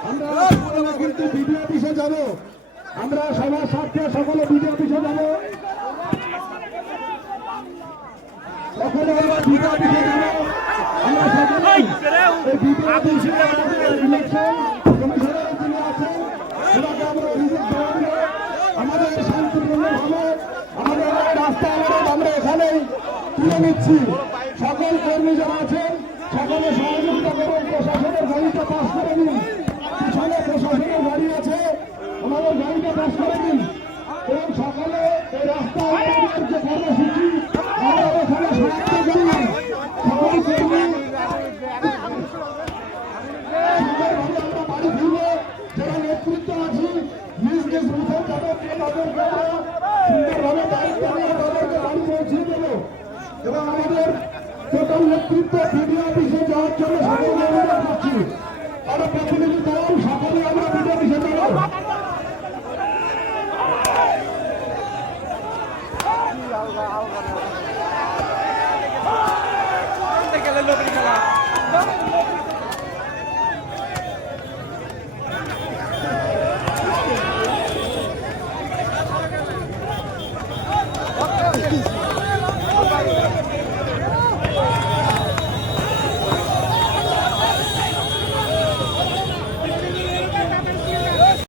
আমরা কিন্তু বিডিও অফিসে যাব আমরা সবার স্বার্থে সকলে বিডিও অফিসে যাব। সকলে আমরা বিডিও অফিসে যাব আমরা সকলে এই অফিসে আমাদের ইলেকশন কমিশনার যিনি আছেন ওনাকে আমরা অভিযোগ জানাব আমাদের শান্তিপূর্ণভাবে আমাদের এই রাস্তা অবরোধ আমরা এখানেই তুলে নিচ্ছি। সকল কর্মী যারা আছেন, সকলে সহযোগিতা করুন, প্রশাসনের গাড়িটা পাস করে দিন পিছনে প্রশাসনের গাড়ি আছে আমাদের গাড়িটা পাস করে দিন এবং সকালে এই রাস্তা যে কর্মসূচি, আমরা এখানে সমাপ্ত করি সকল কর্মী নেতৃত্ব আছি, নিজ নিজ বুথে আমরা সুন্দরভাবে দায়িত্ব এবং আমাদের টোটাল নেতৃত্ব বিডিও অফিসে যাওয়ার জন্য করছি আরও প্রতিনিধি দল সকলে আমরা অফিসে যাব Thank you. Thank you.